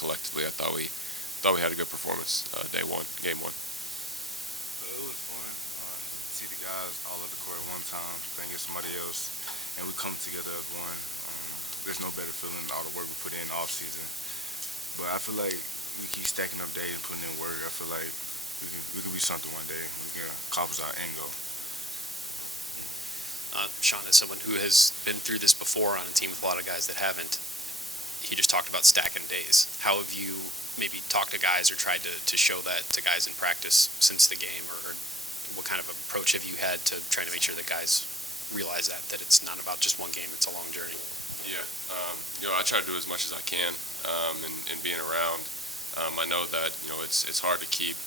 collectively, I thought we had a good performance game one. It was fun to see the guys all at the court at one time playing against somebody else, and we come together as one. There's no better feeling than all the work we put in off season. But I feel like we keep stacking up days and putting in work. I feel like we can be something one day. We can accomplish our end goal. Sean, as someone who has been through this before on a team with a lot of guys that haven't, he just talked about stacking days. How have you maybe talked to guys or tried to show that to guys in practice since the game, or what kind of approach have you had to trying to make sure that guys realize that it's not about just one game, it's a long journey? Yeah, I try to do as much as I can, and being around. I know that it's hard to keep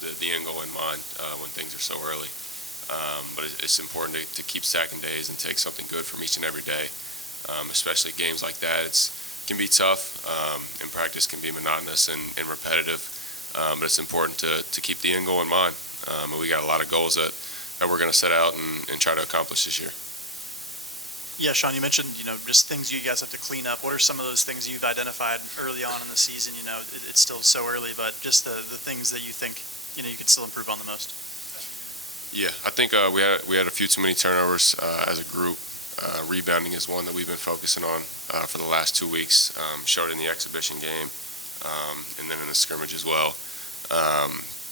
the end goal in mind when things are so early. But it's important to keep stacking days and take something good from each and every day, especially games like that. It can be tough, and practice can be monotonous and repetitive, but it's important to keep the end goal in mind. And we got a lot of goals that we're going to set out and try to accomplish this year. Yeah, Sean, you mentioned, just things you guys have to clean up. What are some of those things you've identified early on in the season? It's still so early, but just the things that you think, you could still improve on the most. Yeah, I think we had a few too many turnovers as a group. Rebounding is one that we've been focusing on for the last 2 weeks. Showed in the exhibition game, and then in the scrimmage as well.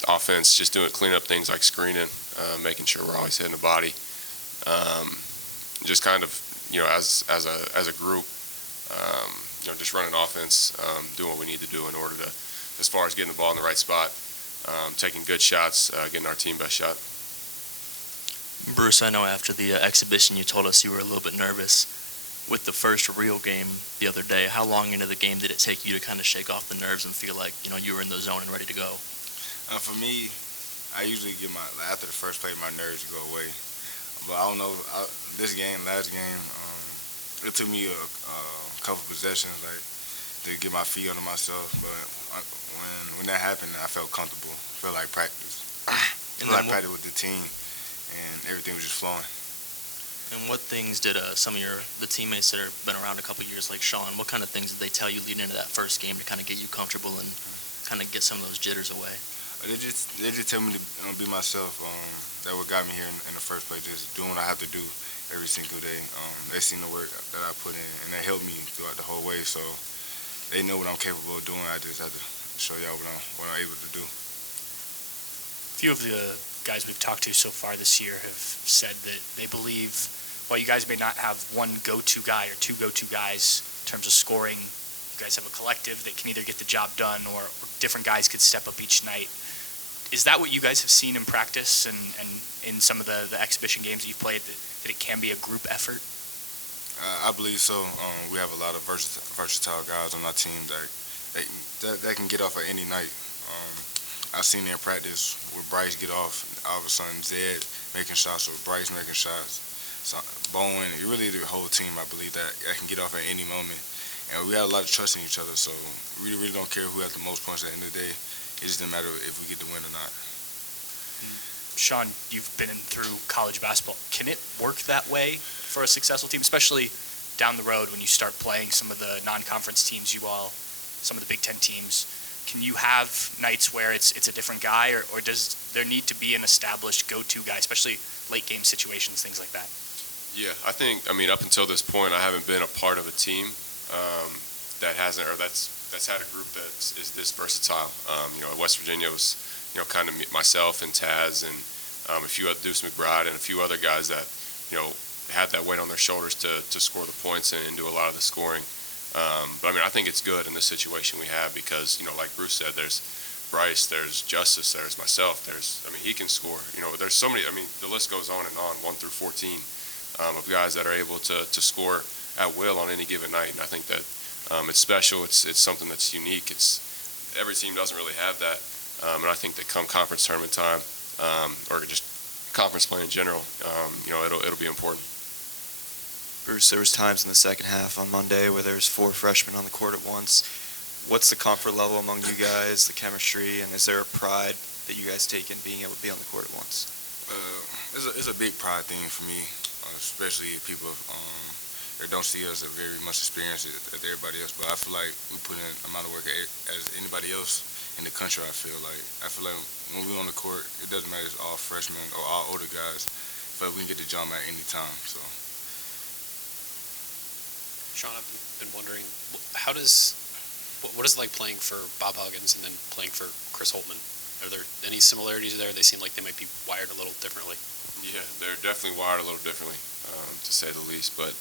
Offense, just clean up things like screening, making sure we're always hitting the body. Just kind of, as a group, just running offense, doing what we need to do in order to, as far as getting the ball in the right spot, taking good shots, getting our team best shot. Bruce, I know after the exhibition you told us you were a little bit nervous. With the first real game the other day, how long into the game did it take you to kind of shake off the nerves and feel like you were in the zone and ready to go? For me, I usually get after the first play, my nerves go away. But I don't know, last game, it took me a couple possessions to get my feet under myself. But when that happened, I felt comfortable. Felt like practice. Practice with the team. And everything was just flowing. And what things did some of the teammates that have been around a couple of years, like Sean, what kind of things did they tell you leading into that first game to kind of get you comfortable and kind of get some of those jitters away? They just tell me to be myself. That what got me here in the first place, just doing what I have to do every single day. They seen the work that I put in, and they helped me throughout the whole way. So they know what I'm capable of doing. I just have to show y'all what I'm able to do. A few of the guys we've talked to so far this year have said that they believe, while you guys may not have one go-to guy or two go-to guys in terms of scoring, you guys have a collective that can either get the job done or different guys could step up each night. Is that what you guys have seen in practice and in some of the exhibition games that you've played, that it can be a group effort? I believe so. We have a lot of versatile guys on our team that can get off at any night. I've seen it in practice where Bryce get off, all of a sudden Zed making shots or Bryce making shots. So Bowen, really the whole team, I believe that can get off at any moment. And we have a lot of trust in each other, so we really don't care who has the most points at the end of the day. It just doesn't matter if we get the win or not. Sean, you've been through college basketball. Can it work that way for a successful team, especially down the road when you start playing some of the non-conference teams some of the Big Ten teams? Can you have nights where it's a different guy, or does there need to be an established go-to guy, especially late game situations, things like that? Yeah, I up until this point, I haven't been a part of a team that hasn't, or that's had a group that is this versatile. At West Virginia, it was kind of myself and Taz and a few other Deuce McBride and a few other guys that had that weight on their shoulders to score the points and do a lot of the scoring. But I think it's good in this situation we have because, like Bruce said, there's Bryce, there's Justice, there's myself, he can score. There's so many, the list goes on and on, 1 through 14, of guys that are able to score at will on any given night. And I think that it's special, it's something that's unique. Every team doesn't really have that. And I think that come conference tournament time, or just conference play in general, it'll be important. Bruce, there was times in the second half on Monday where there was 4 freshmen on the court at once. What's the comfort level among you guys, the chemistry, and is there a pride that you guys take in being able to be on the court at once? It's a big pride thing for me, especially if people they don't see us as very much experienced as everybody else. But I feel like we put in an amount of work as anybody else in the country. I feel like when we're on the court, it doesn't matter if it's all freshmen or all older guys. I feel like we can get the jump at any time. So. Sean, I've been wondering, what is it like playing for Bob Huggins and then playing for Chris Holtmann? Are there any similarities there? They seem like they might be wired a little differently. Yeah, they're definitely wired a little differently, to say the least. But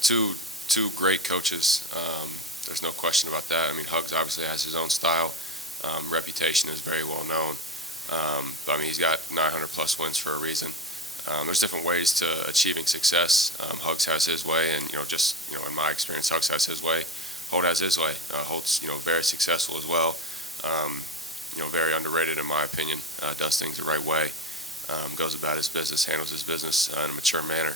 two great coaches. There's no question about that. I mean, Hugs obviously has his own style. Reputation is very well known. But I mean, he's got 900 plus wins for a reason. There's different ways to achieving success. Hugs has his way, and in my experience, Hugs has his way. Holt has his way. Holt's very successful as well. Very underrated in my opinion. Does things the right way. Goes about his business, handles his business in a mature manner.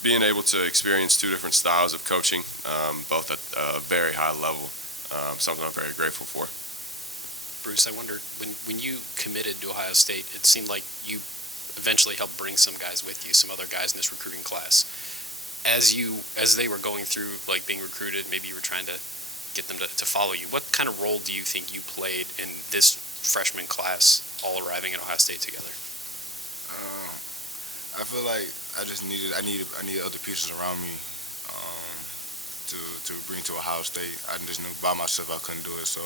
Being able to experience two different styles of coaching, both at a very high level, something I'm very grateful for. Bruce, I wondered, when you committed to Ohio State, it seemed like you eventually helped bring some guys with you, some other guys in this recruiting class. As they were going through, like being recruited, maybe you were trying to get them to follow you. What kind of role do you think you played in this freshman class all arriving at Ohio State together? I feel like I needed other pieces around me to bring to Ohio State. I just knew by myself I couldn't do it. So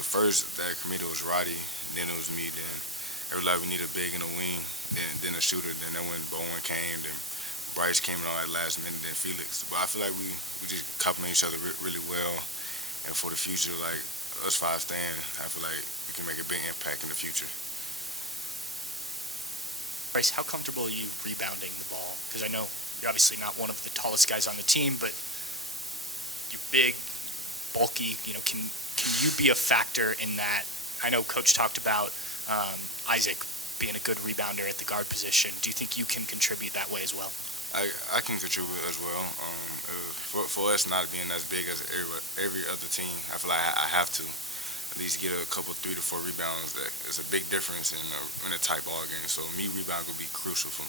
first that committee was Roddy, then it was me. Then everybody we needed a big and a wing, then a shooter. Then when Bowen came, then Bryce came in on that last minute, then Felix. But I feel like we just complement each other really well. And for the future, like us five staying, I feel like we can make a big impact in the future. Bryce, how comfortable are you rebounding the ball? Because I know you're obviously not one of the tallest guys on the team, but you're big, bulky. Can you be a factor in that? I know Coach talked about Isaac being a good rebounder at the guard position. Do you think you can contribute that way as well? I can contribute as well. For us not being as big as every other team, I feel like I have to at least get a couple 3 to 4 rebounds. That is a big difference in a tight ball game. So me rebound will be crucial for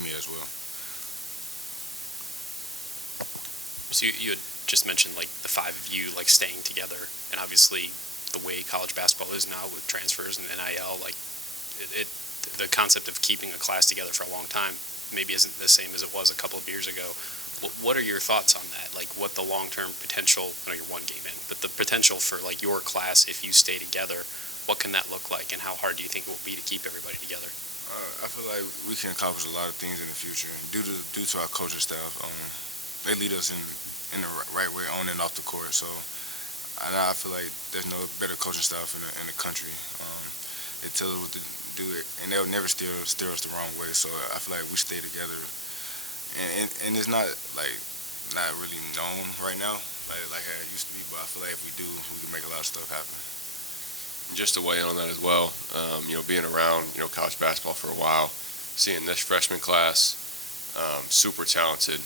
me as well. So you had just mentioned like the five of you like staying together, and obviously the way college basketball is now with transfers and NIL, like the concept of keeping a class together for a long time maybe isn't the same as it was a couple of years ago. What are your thoughts on that? Like what the long-term potential, I know you're one game in, but the potential for like your class if you stay together, what can that look like, and how hard do you think it will be to keep everybody together? I feel like we can accomplish a lot of things in the future due to our coaching staff. They lead us in the right way on and off the court. So I feel like there's no better coaching staff in the country. They tell us what to do it, and they'll never steer us the wrong way. So I feel like we stay together, and it's not really known right now like how it used to be. But I feel like if we do, we can make a lot of stuff happen. Just to weigh in on that as well, being around college basketball for a while, seeing this freshman class, super talented,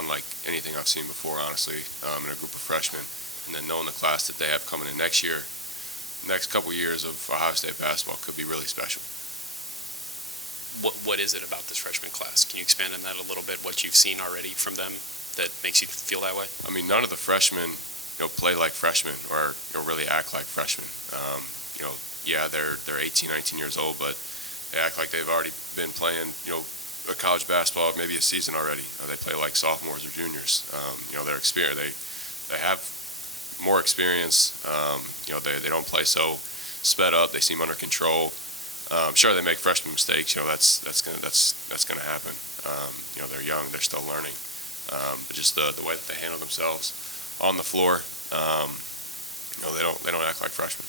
unlike anything I've seen before, honestly, in a group of freshmen, and then knowing the class that they have coming in next year. Next couple years of Ohio State basketball could be really special. What is it about this freshman class? Can you expand on that a little bit? What you've seen already from them that makes you feel that way? I mean, none of the freshmen, play like freshmen or really act like freshmen. They're 18, 19 years old, but they act like they've already been playing, a college basketball, maybe a season already. They play like sophomores or juniors. They're experienced. They have more experience. They don't play so sped up. They seem under control. Sure, they make freshman mistakes. That's gonna happen. They're young. They're still learning. But just the way that they handle themselves on the floor, they don't act like freshmen.